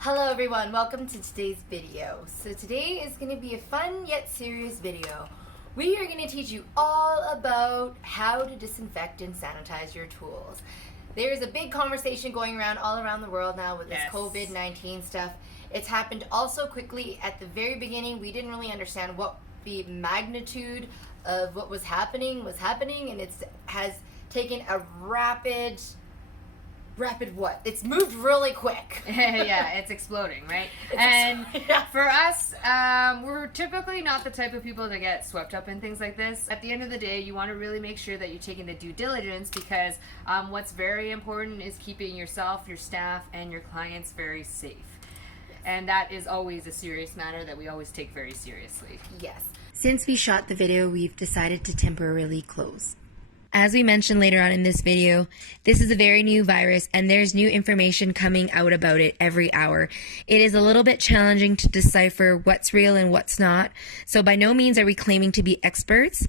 Hello everyone, welcome to today's video. So today is going to be a fun yet serious video. We are going to teach you all about how to disinfect and sanitize your tools. There's a big conversation going around all around the world now with this COVID-19 stuff. It's happened also quickly. At the very beginning, we didn't really understand what the magnitude of what was happening, and it has taken a rapid what? It's moved really quick. Yeah, it's exploding, right? For us, we're typically not the type of people that get swept up in things like this. At the end of the day, you want to really make sure that you're taking the due diligence because what's very important is keeping yourself, your staff, and your clients very safe. Yes. And that is always a serious matter that we always take very seriously. Yes. Since we shot the video, we've decided to temporarily close. As we mentioned later on in this video, this is a very new virus and there's new information coming out about it every hour. It is a little bit challenging to decipher what's real and what's not, so by no means are we claiming to be experts.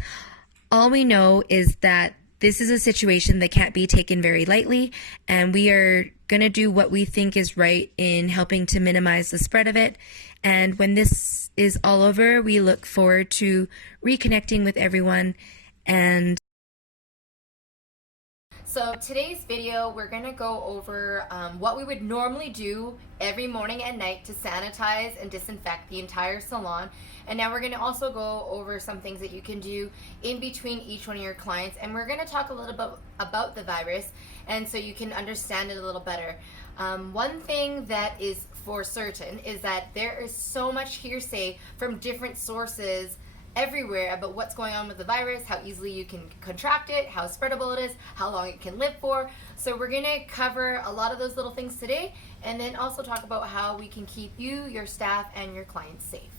All we know is that this is a situation that can't be taken very lightly, and we are going to do what we think is right in helping to minimize the spread of it. And when this is all over, we look forward to reconnecting with everyone. And so today's video, we're going to go over what we would normally do every morning and night to sanitize and disinfect the entire salon. And now we're going to also go over some things that you can do in between each one of your clients. And we're going to talk a little bit about the virus, and so you can understand it a little better. One thing that is for certain is that there is so much hearsay from different sources everywhere about what's going on with the virus, how easily you can contract it, how spreadable it is, how long it can live for. So we're going to cover a lot of those little things today, and then also talk about how we can keep you, your staff, and your clients safe.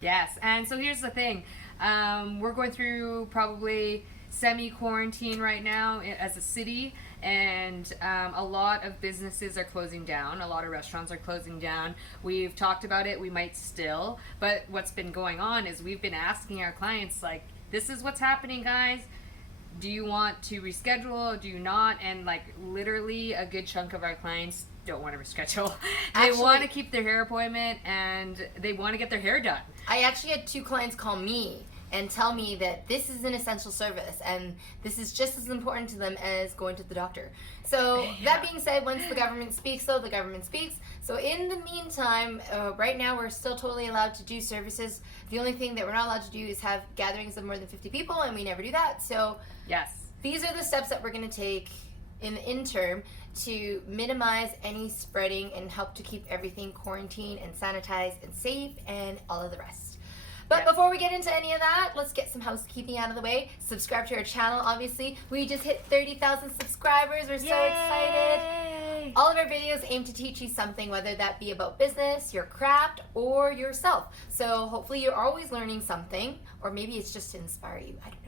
Yes, and so here's the thing. We're going through probably semi-quarantine right now as a city, and a lot of businesses are closing down. A lot of restaurants are closing down. We've talked about it. We might still. But what's been going on is we've been asking our clients, like, this is what's happening, guys. Do you want to reschedule? Do you not? And, like, literally a good chunk of our clients don't want to reschedule. They want to keep their hair appointment and they want to get their hair done. I actually had 2 clients call me and tell me that this is an essential service and this is just as important to them as going to the doctor. So that being said, once the government speaks, though, the government speaks. So in the meantime, right now we're still totally allowed to do services. The only thing that we're not allowed to do is have gatherings of more than 50 people, and we never do that. So yes, these are the steps that we're going to take in the interim to minimize any spreading and help to keep everything quarantined and sanitized and safe and all of the rest. But before we get into any of that, let's get some housekeeping out of the way. Subscribe to our channel, obviously. We just hit 30,000 subscribers. We're so excited. All of our videos aim to teach you something, whether that be about business, your craft, or yourself. So hopefully you're always learning something, or maybe it's just to inspire you. I don't know.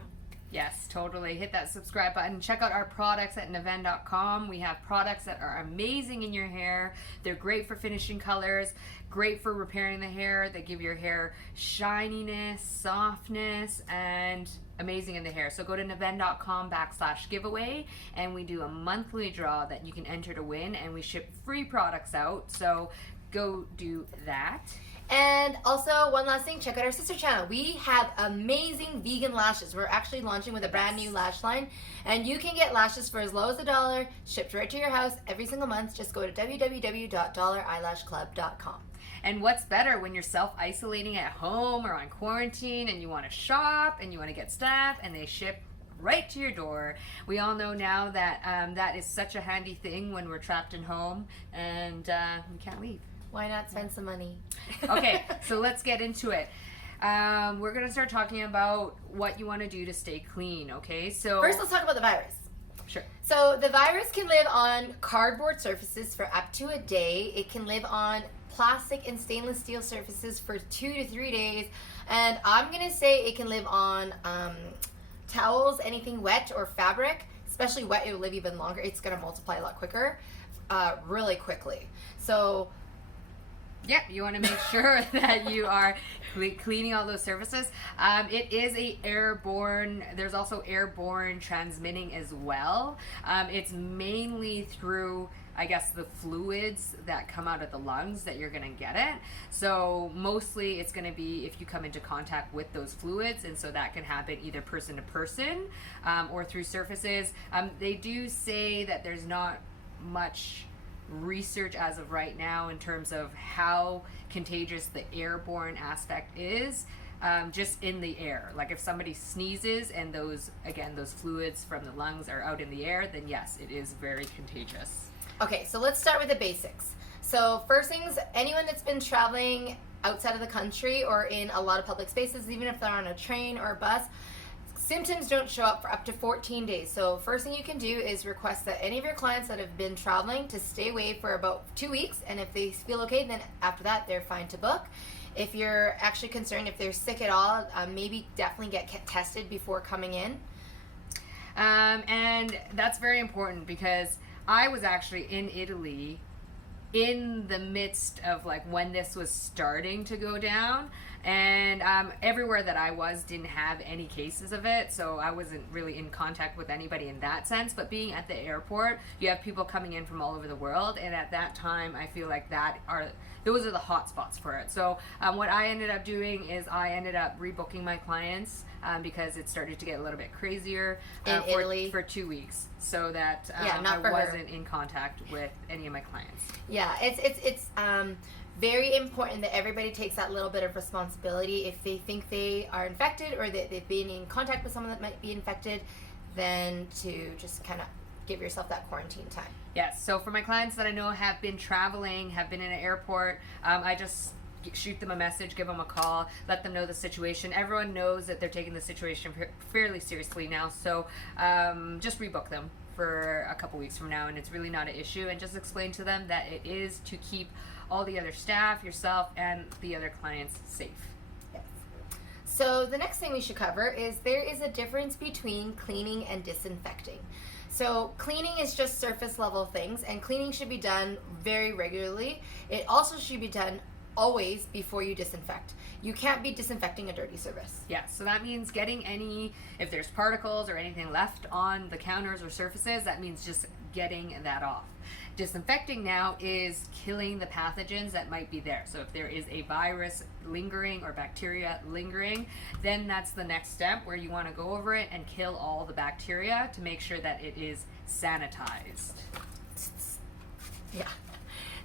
Yes, totally. Hit that subscribe button. Check out our products at naven.com. We have products that are amazing in your hair. They're great for finishing colors, great for repairing the hair. They give your hair shininess, softness, and amazing in the hair. So go to naven.com/giveaway, and we do a monthly draw that you can enter to win, and we ship free products out. So go do that. And also, one last thing, check out our sister channel. We have amazing vegan lashes. We're actually launching with a brand new lash line, and you can get lashes for as low as $1, shipped right to your house every single month. Just go to www.dollareyelashclub.com. And what's better when you're self-isolating at home or on quarantine and you want to shop and you want to get stuff and they ship right to your door. We all know now that that is such a handy thing when we're trapped in home and we can't leave. Why not spend some money? Okay, so let's get into it. We're going to start talking about what you want to do to stay clean, okay? So first, let's talk about the virus. Sure. So the virus can live on cardboard surfaces for up to a day. It can live on plastic and stainless steel surfaces for 2 to 3 days. And I'm going to say it can live on towels, anything wet, or fabric. Especially wet, it will live even longer. It's going to multiply a lot quicker, really quickly. So Yep, you want to make sure that you are cleaning all those surfaces. It is a airborne, there's also airborne transmitting as well. It's mainly through, I guess, the fluids that come out of the lungs that you're going to get it. So mostly it's going to be if you come into contact with those fluids, and so that can happen either person to person or through surfaces. They do say that there's not much research as of right now in terms of how contagious the airborne aspect is, just in the air. Like if somebody sneezes and those fluids from the lungs are out in the air, then yes, it is very contagious. Okay, so let's start with the basics. So first things, anyone that's been traveling outside of the country or in a lot of public spaces, even if they're on a train or a bus, symptoms don't show up for up to 14 days. So first thing you can do is request that any of your clients that have been traveling to stay away for about 2 weeks, and if they feel okay, then after that they're fine to book. If you're actually concerned if they're sick at all, maybe definitely get tested before coming in. And that's very important because I was actually in Italy in the midst of like when this was starting to go down, and everywhere that I was didn't have any cases of it, so I wasn't really in contact with anybody in that sense. But being at the airport, you have people coming in from all over the world, and at that time I feel like those are the hot spots for it. So what I ended up doing is I ended up rebooking my clients because it started to get a little bit crazier in Italy for 2 weeks, so that not for I her. wasn't in contact with any of my clients. Yeah, it's very important that everybody takes that little bit of responsibility. If they think they are infected or that they've been in contact with someone that might be infected, then to just kind of give yourself that quarantine time. Yes, so for my clients that I know have been traveling, have been in an airport, I just shoot them a message, give them a call, let them know the situation. Everyone knows that they're taking the situation fairly seriously now, so just rebook them for a couple weeks from now, and it's really not an issue, and just explain to them that it is to keep all the other staff, yourself, and the other clients safe. Yes. So the next thing we should cover is there is a difference between cleaning and disinfecting. So cleaning is just surface level things, and cleaning should be done very regularly. It also should be done always before you disinfect. You can't be disinfecting a dirty surface. Yeah, so that means getting if there's particles or anything left on the counters or surfaces, that means just getting that off. Disinfecting now is killing the pathogens that might be there. So if there is a virus lingering or bacteria lingering, then that's the next step where you want to go over it and kill all the bacteria to make sure that it is sanitized. Yeah.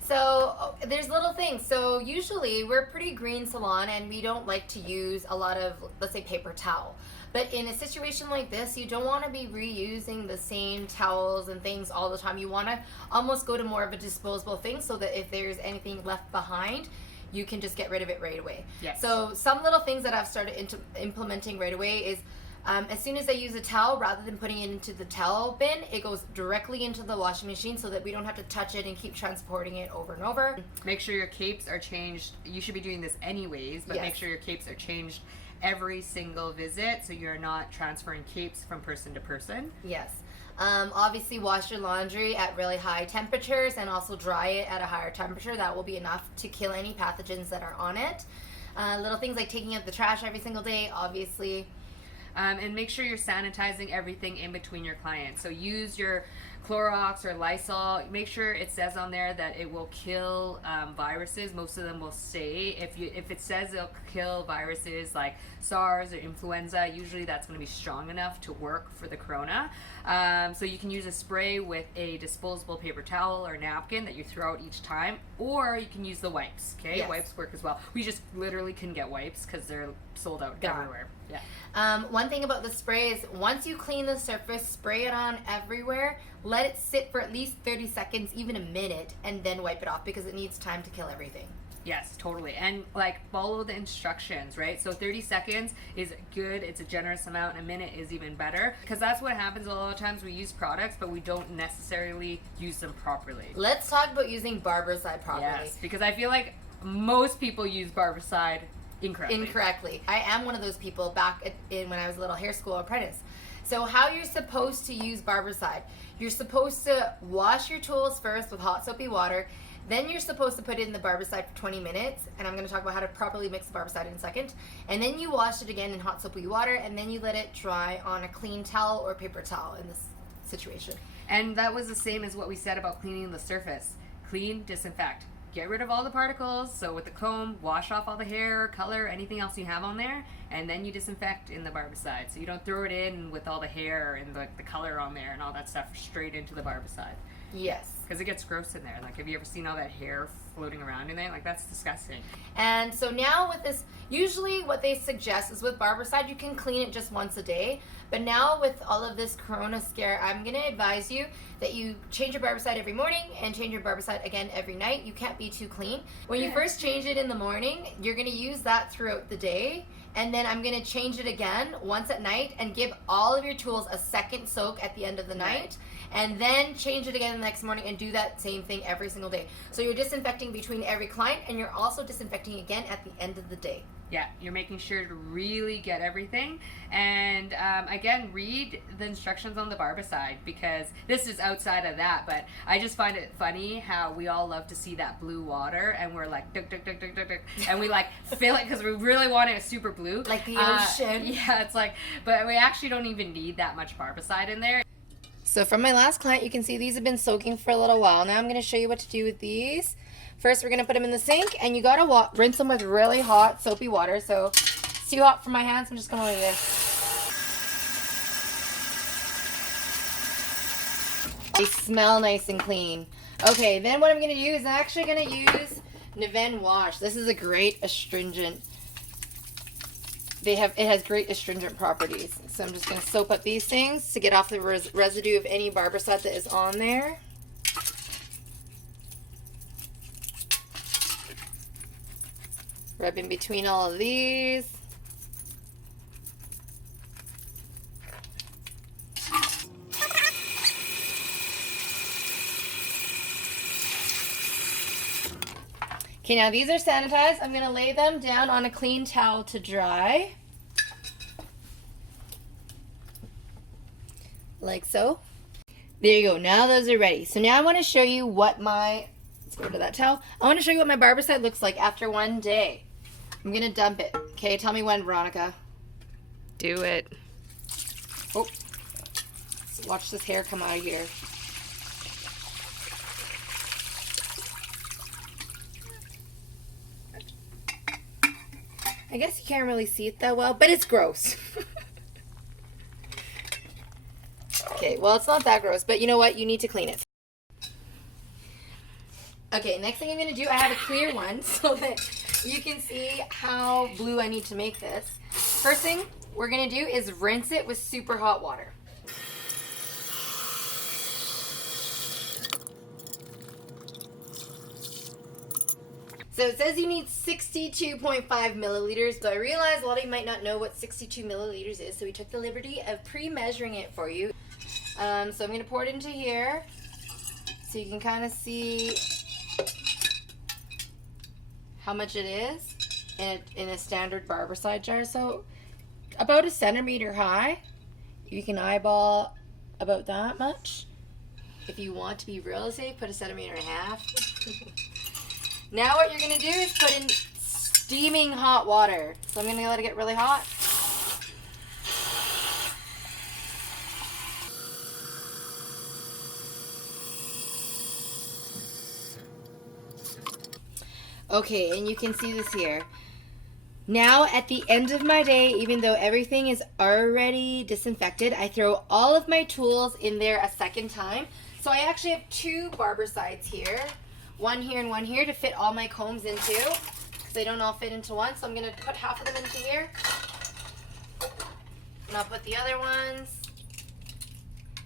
So there's little things. So usually we're a pretty green salon and we don't like to use a lot of, let's say, paper towel. But in a situation like this, you don't want to be reusing the same towels and things all the time. You want to almost go to more of a disposable thing so that if there's anything left behind, you can just get rid of it right away. Yes. So some little things that I've started implementing right away is as soon as I use a towel, rather than putting it into the towel bin, it goes directly into the washing machine so that we don't have to touch it and keep transporting it over and over. Make sure your capes are changed. You should be doing this anyways, but Yes. Make sure your capes are changed every single visit so you're not transferring capes from person to person. Yes. Obviously wash your laundry at really high temperatures and also dry it at a higher temperature. That will be enough to kill any pathogens that are on it. Little things like taking out the trash every single day, obviously. And make sure you're sanitizing everything in between your clients. So use your Clorox or Lysol. Make sure it says on there that it will kill viruses. Most of them will say if it says it'll kill viruses like SARS or influenza, usually that's going to be strong enough to work for the corona. So you can use a spray with a disposable paper towel or napkin that you throw out each time, or you can use the wipes. Okay, Yes. Wipes work as well. We just literally couldn't get wipes because they're sold out Gone. everywhere. Yeah. One thing about the spray is once you clean the surface, spray it on everywhere, let it sit for at least 30 seconds, even a minute, and then wipe it off because it needs time to kill everything. Yes, totally. And like follow the instructions, right? So 30 seconds is good. It's a generous amount. A minute is even better because that's what happens a lot of times. We use products, but we don't necessarily use them properly. Let's talk about using barbicide properly. Yes, because I feel like most people use barbicide incorrectly. I am one of those people back when I was a little hair school apprentice. So how you're supposed to use barbicide, you're supposed to wash your tools first with hot soapy water, Then you're supposed to put it in the barbicide for 20 minutes, and I'm going to talk about how to properly mix the barbicide in a second. And then you wash it again in hot soapy water, and then you let it dry on a clean towel or paper towel in this situation. And that was the same as what we said about cleaning the surface. Clean, disinfect. Get rid of all the particles. So with the comb, wash off all the hair, color, anything else you have on there, and then you disinfect in the barbicide. So you don't throw it in with all the hair and the color on there and all that stuff straight into the barbicide. Yes. Because it gets gross in there. Like, have you ever seen all that hair floating around in there? Like, that's disgusting. And so now with this, usually what they suggest is with barbicide, you can clean it just once a day. But now with all of this corona scare, I'm going to advise you that you change your barbicide every morning and change your barbicide again every night. You can't be too clean. When you first change it in the morning, you're going to use that throughout the day. And then I'm going to change it again once at night and give all of your tools a second soak at the end of the night. And then change it again the next morning and do that same thing every single day. So you're disinfecting between every client, and you're also disinfecting again at the end of the day. Yeah, you're making sure to really get everything. And again, read the instructions on the barbicide, because this is outside of that, but I just find it funny how we all love to see that blue water, and we're like, duck, duck, duck, duck, duck, duck, and we like fill it because we really want it super blue. Like the ocean. Yeah, it's like, but we actually don't even need that much barbicide in there. So from my last client, you can see these have been soaking for a little while. Now I'm going to show you what to do with these. First, we're going to put them in the sink, and you got to rinse them with really hot soapy water. So it's too hot for my hands. I'm just going to leave this. They smell nice and clean. Okay, then what I'm going to do is I'm actually going to use Neven Wash. This is a great astringent. It has great astringent properties. So I'm just going to soap up these things to get off the residue of any barbicide that is on there. Rub in between all of these. Okay, now these are sanitized. I'm going to lay them down on a clean towel to dry. Like so. There you go. Now those are ready. So now I want to show you what let's go to that towel. I want to show you what my barbicide looks like after one day. I'm going to dump it. Okay, tell me when, Veronica. Do it. Oh, let's watch this hair come out of here. I guess you can't really see it that well, but it's gross. Okay, well, it's not that gross, but you know what? You need to clean it. Okay, next thing I'm going to do, I have a clear one so that you can see how blue I need to make this. First thing we're going to do is rinse it with super hot water. So it says you need 62.5 milliliters. So I realized a lot of you might not know what 62 milliliters is, so we took the liberty of pre-measuring it for you. So I'm going to pour it into here so you can kind of see how much it is in a standard barbicide jar. So about a centimeter high. You can eyeball about that much. If you want to be real safe, put a centimeter and a half. Now what you're going to do is put in steaming hot water. So I'm going to let it get really hot. Okay, and you can see this here. Now at the end of my day, even though everything is already disinfected, I throw all of my tools in there a second time. So I actually have two barbicides here. One here and one here to fit all my combs into, because they don't all fit into one. So I'm going to put half of them into here. And I'll put the other ones,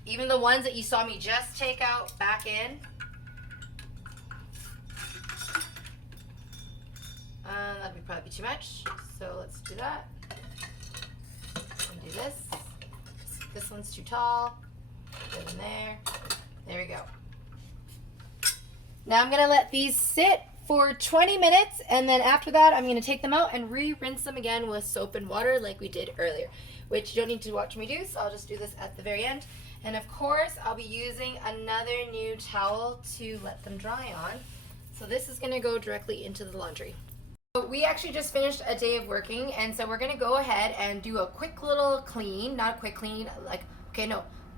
even the ones that you saw me just take out, back in. That'd probably be too much, so let's do that. And do this. This one's too tall. Put it in there. There we go. Now I'm going to let these sit for 20 minutes, and then after that I'm going to take them out and rinse them again with soap and water like we did earlier, which you don't need to watch me do, so I'll just do this at the very end. And of course I'll be using another new towel to let them dry on. So this is gonna go directly into the laundry. So we actually just finished a day of working, and so we're gonna go ahead and do a quick little clean, not a quick clean,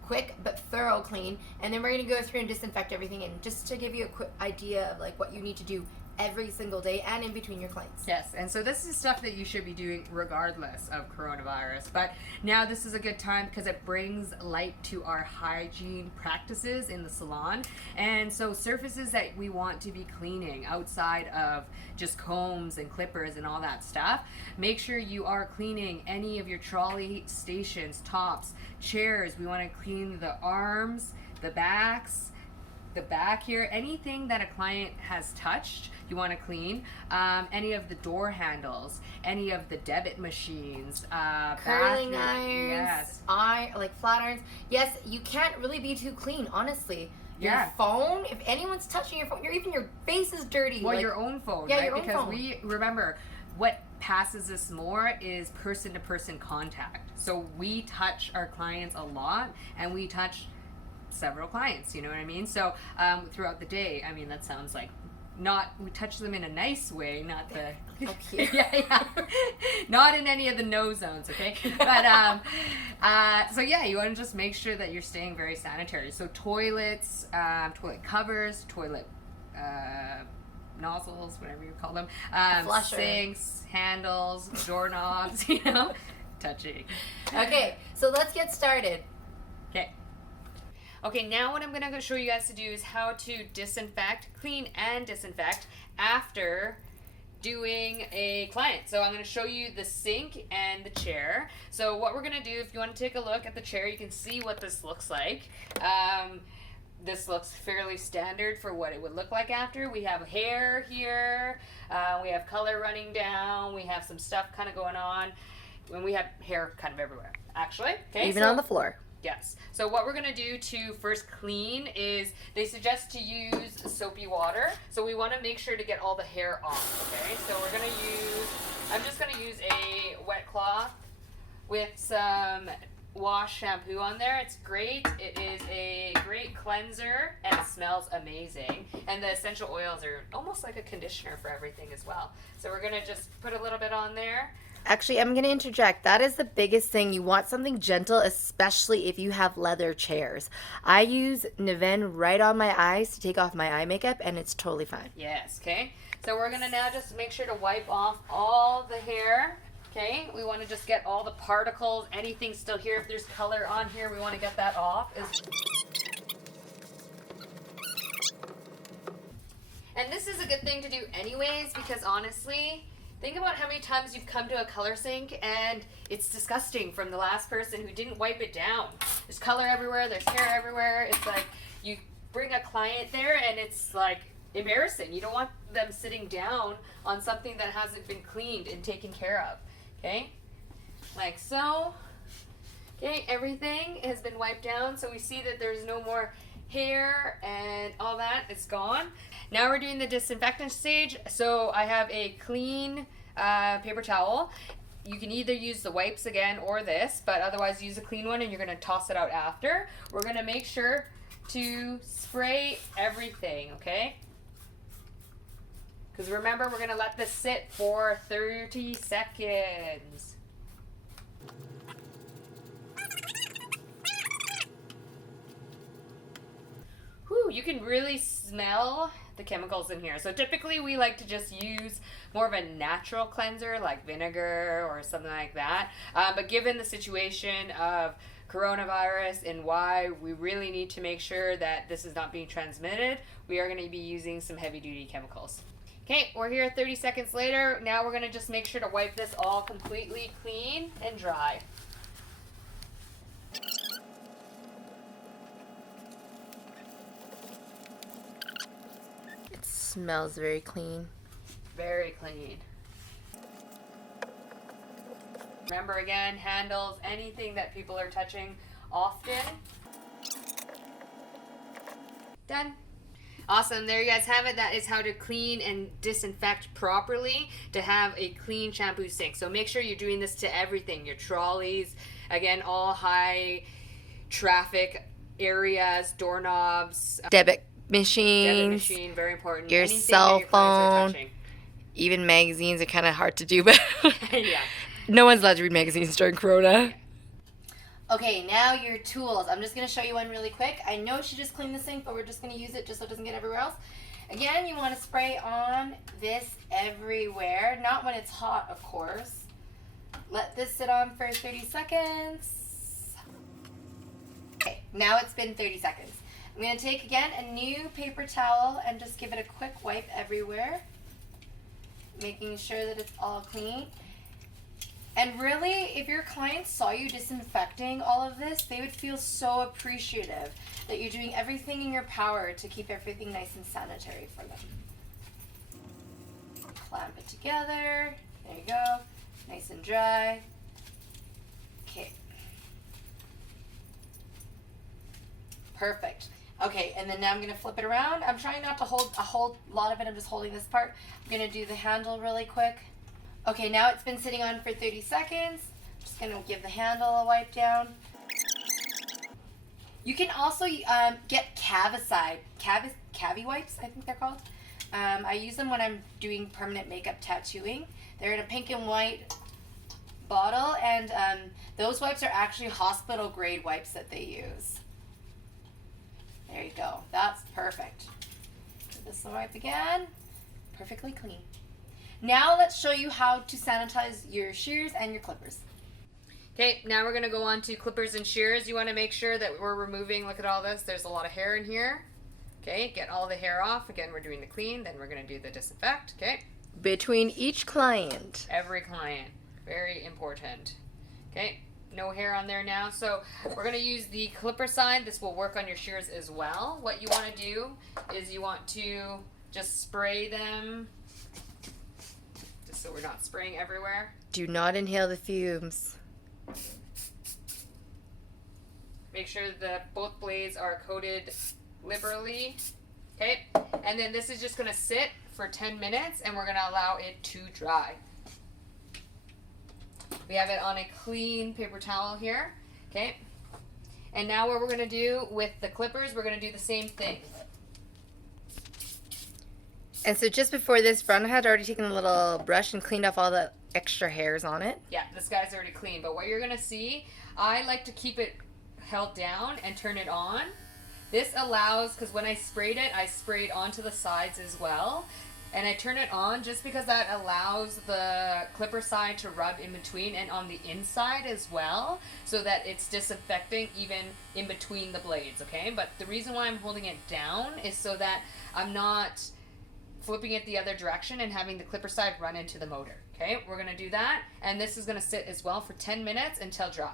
quick but thorough clean, and then we're gonna go through and disinfect everything, and just to give you a quick idea of like what you need to do every single day and in between your clients. Yes, and so this is stuff that you should be doing regardless of coronavirus. But now this is a good time because it brings light to our hygiene practices in the salon. And so surfaces that we want to be cleaning outside of just combs and clippers and all that stuff, make sure you are cleaning any of your trolley stations, tops, chairs. We want to clean the arms, the backs, the back here, anything that a client has touched you want to clean. Any of the door handles, any of the debit machines, curling bathroom, irons, yes, flat irons. Yes, you can't really be too clean, honestly. Your phone, if anyone's touching your phone, even your face is dirty. Well, your own phone, yeah, right? your own because phone. we remember what passes us more is person-to-person contact. So we touch our clients a lot, and we touch several clients, you know what I mean? So throughout the day, I mean, that sounds like we touch them in a nice way, not the okay. yeah not in any of the no zones, okay? But so yeah, you want to just make sure that you're staying very sanitary. So toilets, toilet covers, toilet nozzles, whatever you call them, sinks, handles, doorknobs, you know, touching. Okay, so let's get started. Okay, now what I'm going to show you guys to do is how to disinfect, clean and disinfect after doing a client. So I'm going to show you the sink and the chair. So what we're going to do, if you want to take a look at the chair, you can see what this looks like. This looks fairly standard for what it would look like after. We have hair here, we have color running down, we have some stuff kind of going on, and we have hair kind of everywhere, actually. Okay, Even on the floor. Yes. So what we're going to do to first clean is they suggest to use soapy water. So we want to make sure to get all the hair off, okay? So we're going to I'm just going to use a wet cloth with some wash shampoo on there. It's great. It is a great cleanser and it smells amazing. And the essential oils are almost like a conditioner for everything as well. So we're going to just put a little bit on there. Actually, I'm going to interject. That is the biggest thing. You want something gentle, especially if you have leather chairs. I use Niven right on my eyes to take off my eye makeup, and it's totally fine. Yes, okay. So we're going to now just make sure to wipe off all the hair, okay? We want to just get all the particles, anything still here. If there's color on here, we want to get that off. And this is a good thing to do anyways, because honestly, think about how many times you've come to a color sink and it's disgusting from the last person who didn't wipe it down. There's color everywhere, there's hair everywhere. It's like you bring a client there and it's like embarrassing. You don't want them sitting down on something that hasn't been cleaned and taken care of. Okay? Like so. Okay, everything has been wiped down, so we see that there's no more hair and all that. It's gone. Now we're doing the disinfectant stage. So I have a clean paper towel. You can either use the wipes again or this, but otherwise use a clean one and you're going to toss it out after. We're going to make sure to spray everything, okay? Because remember, we're going to let this sit for 30 seconds. Whew, you can really smell the chemicals in here. So typically we like to just use more of a natural cleanser like vinegar or something like that. But given the situation of coronavirus and why we really need to make sure that this is not being transmitted, we are going to be using some heavy duty chemicals. Okay, we're here 30 seconds later. Now we're going to just make sure to wipe this all completely clean and dry. Smells very clean. Very clean. Remember again, handles, anything that people are touching often. Done. Awesome, there you guys have it. That is how to clean and disinfect properly to have a clean shampoo sink. So make sure you're doing this to everything. Your trolleys, again, all high traffic areas, doorknobs, Debit machines, machine, very important. your Anything cell that your clients are phone, touching. even magazines are kind of hard to do, but Yeah. no one's allowed to read magazines during Corona. Okay, now your tools. I'm just going to show you one really quick. I know she just cleaned the sink, but we're just going to use it just so it doesn't get everywhere else. Again, you want to spray on this everywhere. Not when it's hot, of course. Let this sit on for 30 seconds. Okay, now it's been 30 seconds. I'm going to take, again, a new paper towel and just give it a quick wipe everywhere, making sure that it's all clean. And really, if your clients saw you disinfecting all of this, they would feel so appreciative that you're doing everything in your power to keep everything nice and sanitary for them. Clamp it together. There you go. Nice and dry. Okay. Perfect. Okay, and then now I'm going to flip it around. I'm trying not to hold a whole lot of it. I'm just holding this part. I'm going to do the handle really quick. Okay, now it's been sitting on for 30 seconds. Just going to give the handle a wipe down. You can also get Cavicide, Cavi wipes, I think they're called. I use them when I'm doing permanent makeup tattooing. They're in a pink and white bottle, and those wipes are actually hospital grade wipes that they use. There you go. That's perfect. Give this a wipe again. Perfectly clean. Now let's show you how to sanitize your shears and your clippers. Okay, now we're going to go on to clippers and shears. You want to make sure that we're removing, look at all this, there's a lot of hair in here. Okay, get all the hair off. Again, we're doing the clean, then we're going to do the disinfect. Okay. Between each client. Every client. Very important. Okay, no hair on there now. So we're going to use the clippercide. This will work on your shears as well. What you want to do is you want to just spray them, just so we're not spraying everywhere. Do not inhale the fumes. Make sure that both blades are coated liberally. Okay, and then this is just going to sit for 10 minutes and we're going to allow it to dry. We have it on a clean paper towel here. Okay, and now what we're going to do with the clippers, we're going to do the same thing. And so just before this, Brenda had already taken a little brush and cleaned off all the extra hairs on it. Yeah, this guy's already clean, but what you're going to see, I like to keep it held down and turn it on. This allows, because when I sprayed it, I sprayed onto the sides as well. And I turn it on just because that allows the clipper side to rub in between and on the inside as well, so that it's disinfecting even in between the blades, okay? But the reason why I'm holding it down is so that I'm not flipping it the other direction and having the clipper side run into the motor. Okay, we're going to do that, and this is going to sit as well for 10 minutes until dry.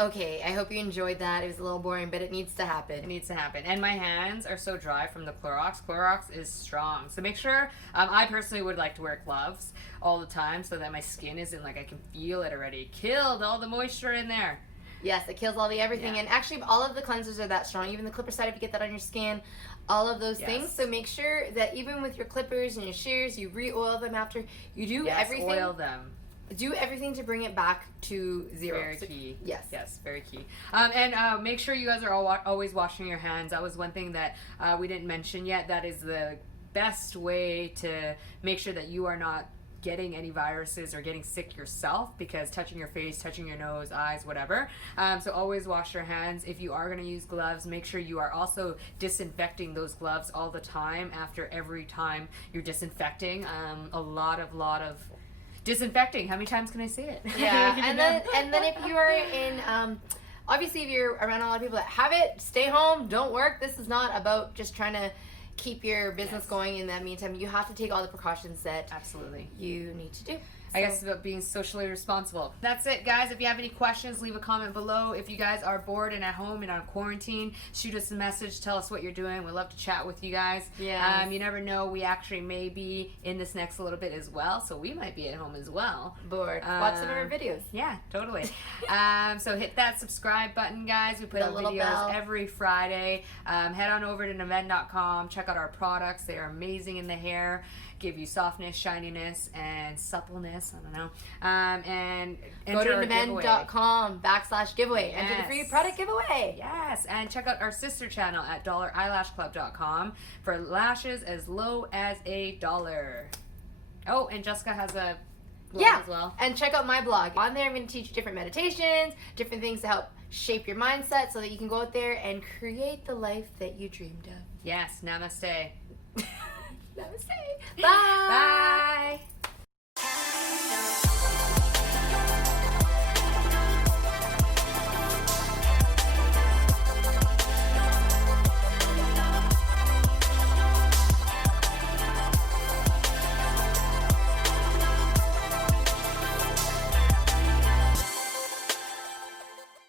Okay, I hope you enjoyed that. It was a little boring, but it needs to happen. It needs to happen. And my hands are so dry from the Clorox. Clorox is strong. So make sure, I personally would like to wear gloves all the time so that my skin isn't like I can feel it already. Killed all the moisture in there. Yes, it kills all the everything. Yeah. And actually, all of the cleansers are that strong. Even the clipper side, if you get that on your skin, all of those things. So make sure that even with your clippers and your shears, you re-oil them after. You do everything. Oil them. Do everything to bring it back to zero. Very key. Yes. Yes, very key. And make sure you guys are always washing your hands. That was one thing that we didn't mention yet. That is the best way to make sure that you are not getting any viruses or getting sick yourself, because touching your face, touching your nose, eyes, whatever. So always wash your hands. If you are going to use gloves, make sure you are also disinfecting those gloves all the time after every time you're disinfecting. A lot of disinfecting. How many times can I say it? Yeah, and then if you are in, obviously if you're around a lot of people that have it, stay home, don't work. This is not about just trying to keep your business going in that meantime. You have to take all the precautions that Absolutely. you need to do. I guess it's about being socially responsible. That's it, guys. If you have any questions, leave a comment below. If you guys are bored and at home and on quarantine, shoot us a message. Tell us what you're doing. We'd love to chat with you guys. Yeah. You never know. We actually may be in this next little bit as well, so we might be at home as well. Bored. Watch some of our videos. Yeah, totally. So hit that subscribe button, guys. We put The out little videos bell. every Friday. Head on over to Naven.com. Check out our products. They are amazing in the hair. Give you softness, shininess, and suppleness. Christmas. I don't know. And Go to enter our giveaway. demand.com/giveaway. Enter the Yes. free product giveaway. Yes, and check out our sister channel at $eyelashclub.com for lashes as low as $1. Oh, and Jessica has a blog as well. And check out my blog. On there, I'm going to teach you different meditations, different things to help shape your mindset so that you can go out there and create the life that you dreamed of. Yes, namaste. Namaste. Bye. Bye.